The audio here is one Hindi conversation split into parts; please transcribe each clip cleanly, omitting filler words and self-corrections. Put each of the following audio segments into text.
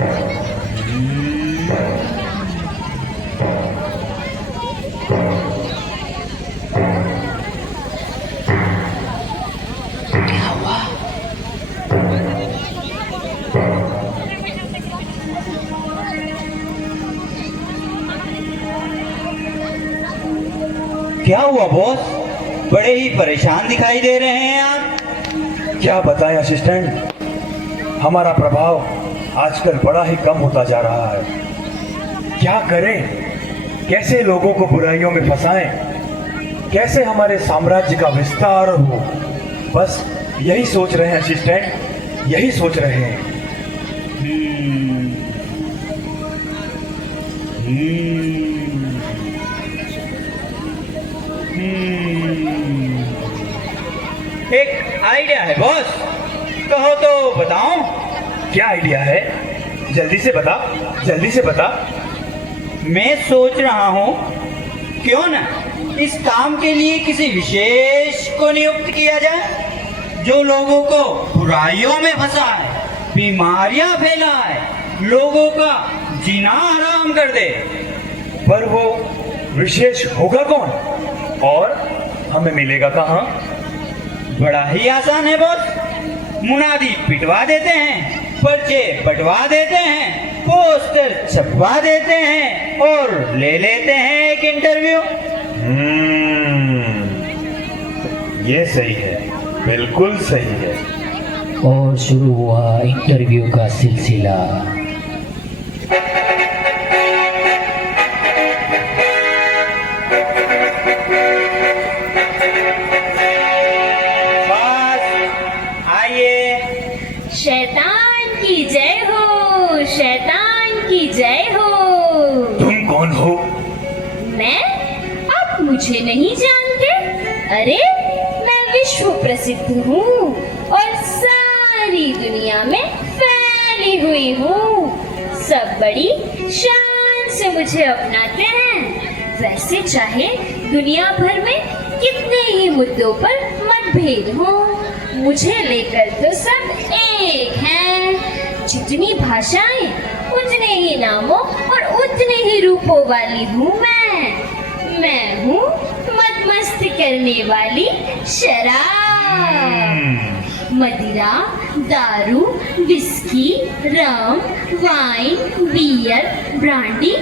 क्या हुआ? क्या हुआ बॉस? बड़े ही परेशान दिखाई दे रहे हैं आप। क्या बताएं असिस्टेंट, हमारा प्रभाव आजकल बड़ा ही कम होता जा रहा है। क्या करें, कैसे लोगों को बुराइयों में फंसाएं, कैसे हमारे साम्राज्य का विस्तार हो, बस यही सोच रहे हैं असिस्टेंट, यही सोच रहे हैं। एक आइडिया है बॉस, कहो तो बताओ। क्या आइडिया है? जल्दी से बता, जल्दी से बता। मैं सोच रहा हूँ क्यों ना इस काम के लिए किसी विशेष को नियुक्त किया जाए जो लोगों को बुराइयों में फंसाए, बीमारियां फैलाए, लोगों का जीना हराम कर दे। पर वो विशेष होगा कौन और हमें मिलेगा कहाँ? बड़ा ही आसान है बॉस, मुनादी पिटवा देते हैं, पर्चे बंटवा देते हैं, पोस्टर छपवा देते हैं और ले लेते हैं एक इंटरव्यू। ये सही है, बिल्कुल सही है। और शुरू हुआ इंटरव्यू का सिलसिला। शैतान की जय हो, शैतान की जय हो। तुम कौन हो? मैं? आप मुझे नहीं जानते? अरे मैं विश्व प्रसिद्ध हूँ और सारी दुनिया में फैली हुई हूँ। सब बड़ी शान से मुझे अपनाते हैं। वैसे चाहे दुनिया भर में कितने ही मुद्दों पर मतभेद हो, मुझे लेकर तो सब एक हैं। जितनी भाषाएं उतने ही नामों और उतने ही रूपों वाली हूँ मैं हूँ मत करने वाली शराब। मदिरा, दारू, विस्की, रम, वाइन, बियर, ब्रांडी,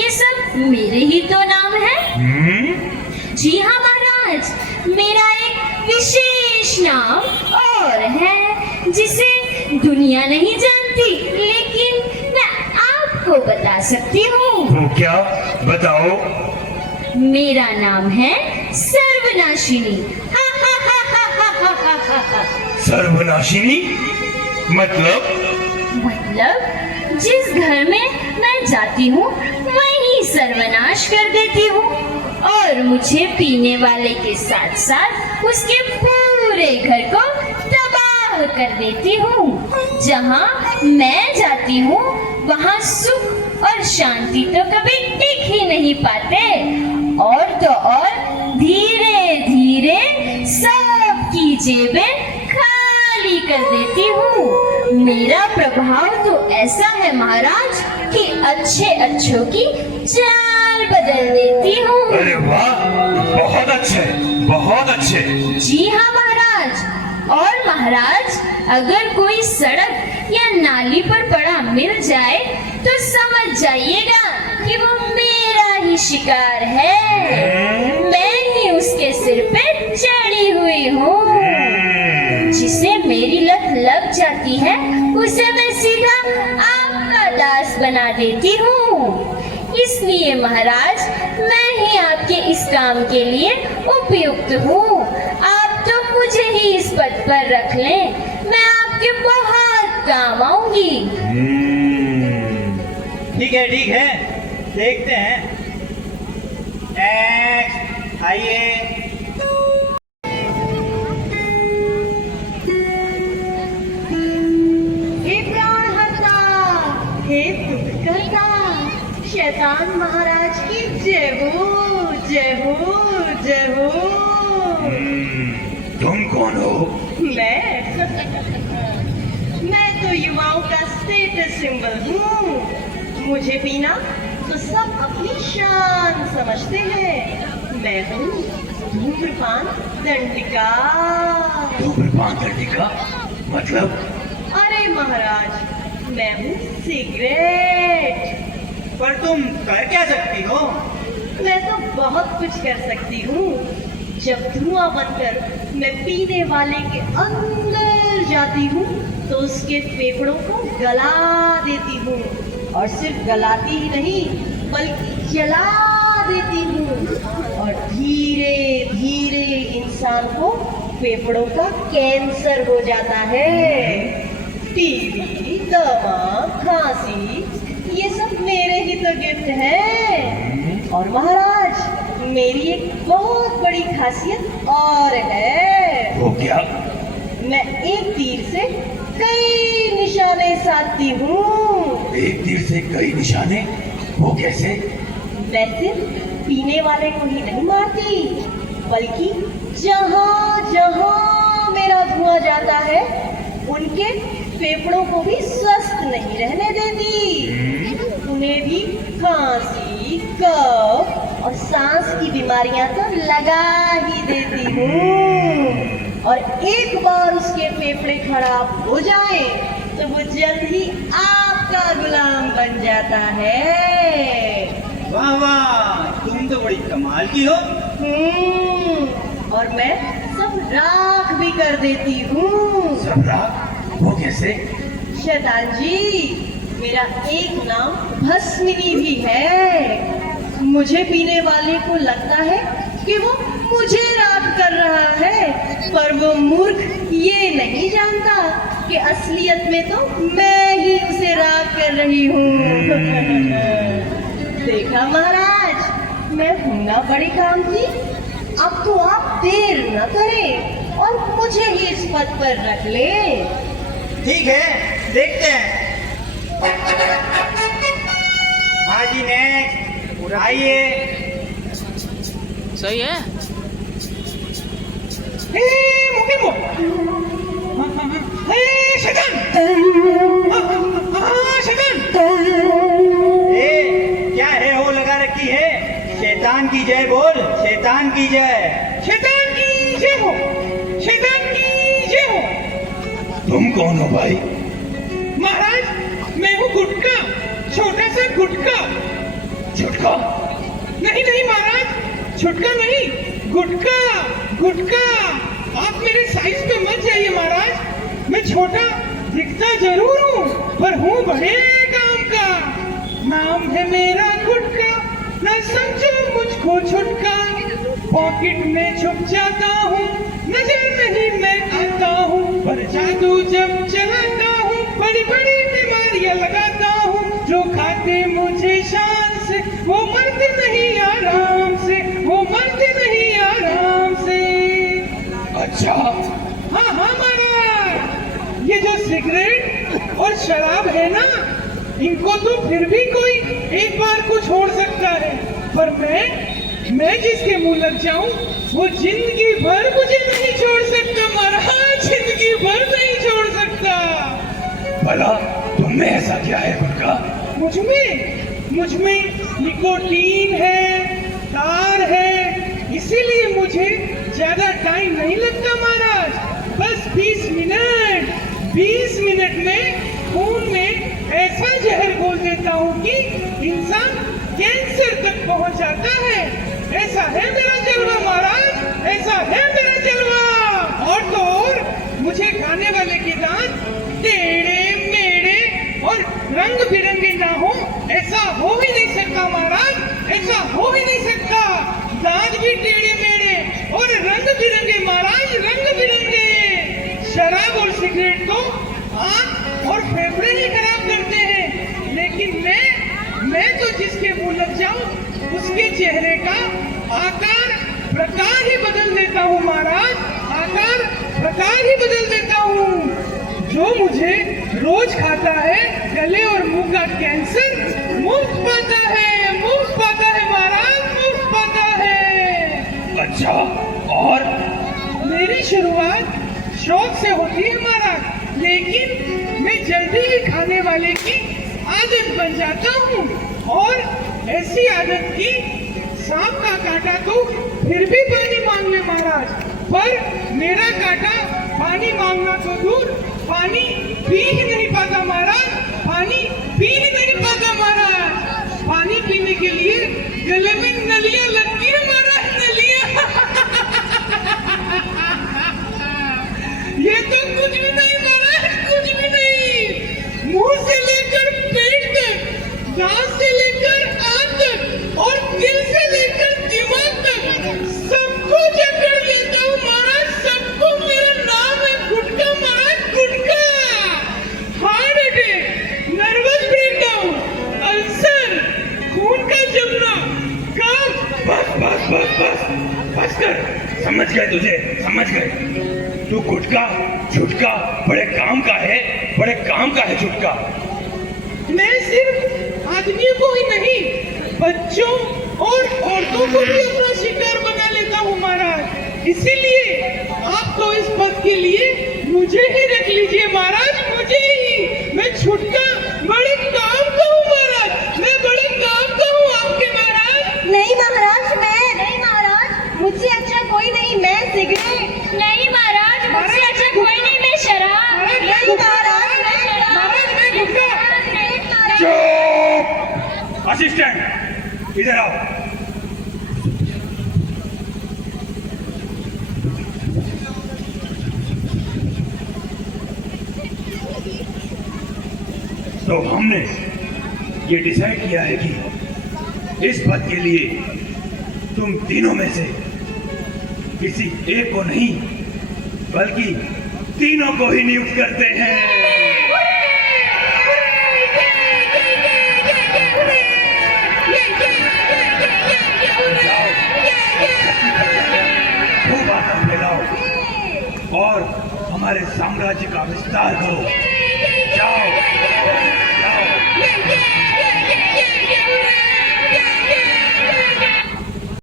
ये सब मेरे ही तो नाम है। जी हाँ महाराज, मेरा एक विशेष नाम और है जिसे दुनिया नहीं जानती, लेकिन मैं आपको बता सकती हूँ। वो क्या? बताओ। मेरा नाम है सर्वनाशिनी। सर्वनाशिनी? मतलब जिस घर में मैं जाती हूँ वहीं सर्वनाश कर देती हूँ और मुझे पीने वाले के साथ साथ उसके पूरे घर को तबाह कर देती हूँ। जहाँ मैं जाती हूँ वहाँ सुख और शांति तो कभी टिक ही नहीं पाते, और तो और धीरे धीरे सबकी जेबें खाली कर देती हूँ। मेरा प्रभाव तो ऐसा है महाराज कि अच्छे अच्छों की चाल बदल देती हूँ। अरे वाह, बहुत अच्छे, बहुत अच्छे। जी हाँ महाराज। और महाराज, अगर कोई सड़क या नाली पर पड़ा मिल जाए तो समझ जाइएगा कि वो मेरा ही शिकार है। मैं ही उसके सिर पे चढ़ी हुई हूँ। जिसे मेरी लत लग जाती है उसे मैं सीधा आपका दास बना देती हूँ। इसलिए महाराज, मैं ही आपके इस काम के लिए उपयुक्त हूँ। आप तो मुझे ही इस पद पर रख लें, मैं आपके बहुत काम आऊंगी। ठीक है, देखते हैं। नेक्स्ट, आइए। हे प्राणहर्ता, हे दुष्कर्ता, शैतान महाराज की जय हो, जय हो, जय हो। तुम कौन हो? मैं तो युवाओं का स्टेटस सिंबल हूँ। मुझे पीना तो सब अपनी शान समझते हैं। मैं हूँ धूम्रपान दंडिका। धूम्रपान दंडिका मतलब? अरे महाराज, मैं हूँ सिगरेट। पर तुम कर क्या सकती हो? मैं तो बहुत कुछ कर सकती हूँ। जब धुआं बनकर मैं पीने वाले के अंदर जाती हूँ तो उसके फेफड़ों को गला देती हूँ, और सिर्फ गलाती ही नहीं बल्कि जला देती हूँ, और धीरे धीरे इंसान को फेफड़ों का कैंसर हो जाता है। टीबी, दमा, खांसी, ये सब मेरे ही तो गिफ्ट हैं। और महाराज, मेरी एक बहुत बड़ी खासियत और है। वो क्या? मैं एक तीर से कई निशाने साधती हूँ। एक तीर से कई निशाने? वो कैसे? मैं सिर्फ पीने वाले को ही नहीं मारती, बल्कि जहाँ जहाँ मेरा धुआं जाता है उनके फेफड़ों को भी स्वस्थ नहीं रहने देती। उन्हें भी खांसी, कफ और सांस की बीमारियां तो लगा ही देती हूँ। और एक बार उसके फेफड़े खराब हो जाए तो वो जल्द ही आपका गुलाम बन जाता है। वाह वाह, तुम तो बड़ी कमाल की हो। और मैं सब राख भी कर देती हूँ। सब राख? वो कैसे? शैतान जी, मेरा एक नाम भस्मिनी भी है। मुझे पीने वाले को लगता है कि वो मुझे राख कर रहा है, पर वो मूर्ख ये नहीं जानता कि असलियत में तो मैं ही उसे राख कर रही हूँ। देखा महाराज, मैं हूँ ना बड़ी काम की। अब तो आप देर न करें और मुझे ही इस पद पर रख ले। ठीक है, देखते हैं। हाँ जी, नेक्स्ट आइए। सही है। क्या है हो लगा रखी है? शैतान की जय बोल, शैतान की जय। शैतान की जय हो, शैतान की जय हो। तुम कौन हो भाई? महाराज, मैं हूँ गुटका, छोटा सा गुटका। झुटका? नहीं नहीं महाराज, छुटका नहीं, गुटका गुटका। आप मेरे साइज पे मत जाइए महाराज। मैं छोटा दिखता जरूर हूँ, पर हूँ बड़े काम का। नाम है मेरा गुटका, न समझो मुझको छुटका। पॉकेट में छुप जाता हूँ, नजर नहीं मैं आता हूँ, पर जादू जब चलाता हूँ बड़ी बड़ी बीमारियां लगाता हूँ। जो खाते मुझे शान से वो मरते नहीं आराम से, वो मरते नहीं आराम से। अच्छा। हाँ हाँ महाराज, ये जो सिगरेट और शराब है ना, इनको तो फिर भी कोई एक बार को छोड़ सकता है, पर मैं जिसके मुंह लग जाऊं वो जिंदगी भर मुझे नहीं छोड़ सकता महाराज, जिंदगी भर नहीं छोड़ सकता। भला तुम में ऐसा क्या है गुटका? मुझ में निकोटीन है, तार है, इसीलिए मुझे ज्यादा टाइम नहीं लगता महाराज। बस 20 मिनट में खून में ऐसा जहर घोल देता हूँ कि इंसान कैंसर तक पहुँच जाता है। ऐसा है मेरा जलवा महाराज, ऐसा है मेरा जलवा। और तो और मुझे खाने वाले के दांत टेढ़े मेढ़े और रंग बिरंगे ना हो, ऐसा हो ही नहीं सकता महाराज, ऐसा हो ही नहीं सकता। दांत भी टेढ़े मेढ़े और रंग बिरंगे महाराज, रंग बिरंगे। शराब और सिगरेट तो आंख और फेफड़े ही खराब करते हैं, लेकिन मैं तो जिसके मुंह लग जाऊं उसके चेहरे का आकार प्रकार ही बदल देता हूँ महाराज, आकार प्रकार ही बदल देता हूँ। जो मुझे रोज खाता है गले और मुंह का कैंसर मुफ्त पाता है, मुफ्त पाता है महाराज, मुफ्त पाता है। अच्छा, और? मेरी शुरुआत शौक से होती है महाराज, लेकिन मैं जल्दी ही खाने वाले की आदत बन जाता हूँ। और ऐसी आदत की सांप का काटा तो फिर भी पानी मांग ले महाराज, पर मेरा काटा पानी मांगना तो दूर, पानी पी ही नहीं पाता महाराज, पानी पी ही नहीं पाता महाराज। पानी पीने के लिए गले में नलियां लगती है महाराज, नलियां। ये तो कुछ भी नहीं महाराज, कुछ भी नहीं। मुंह से लेकर पेट तक, दांत से लेकर आंख तक और दिल से लेकर दिमाग तक सबको जकड़ लेता हूँ महाराज, सबको। मेरा नाम है Gutka Maharaj, gutka. Heart attack, nervous breakdown, ulcer, खून का जमना, कफ। बस बस बस बस बस कर, समझ गए तुझे, समझ गए। तू गुटका झुटका बड़े काम का है, बड़े काम का है झुटका। मैं सिर्फ आदमियों को ही नहीं, बच्चों और औरतों को भी अपना शिकार बना लेता हूँ महाराज। इसीलिए आप तो इस पद के लिए मुझे ही रख लीजिए महाराज, मुझे ही। मैं छुटका बड़े काम का हूँ महाराज, मैं बड़े काम का हूँ आपके महाराज। नहीं महाराज, मैं नहीं महाराज, मुझसे अच्छा कोई नहीं, मैं सिगरेट। नहीं महाराज, मुझसे अच्छा कोई नहीं, मैं शराब। नहीं महाराज, मैं शराब। महाराज मैं गुटका। नहीं महाराज। चुप! असिस्टेंट इधर आओ। तो हमने ये डिसाइड किया है कि इस पद के लिए तुम तीनों में से किसी एक को नहीं बल्कि तीनों को ही नियुक्त करते हैं। खूब आनंद फैलाओ और हमारे साम्राज्य का विस्तार करो। जाओ।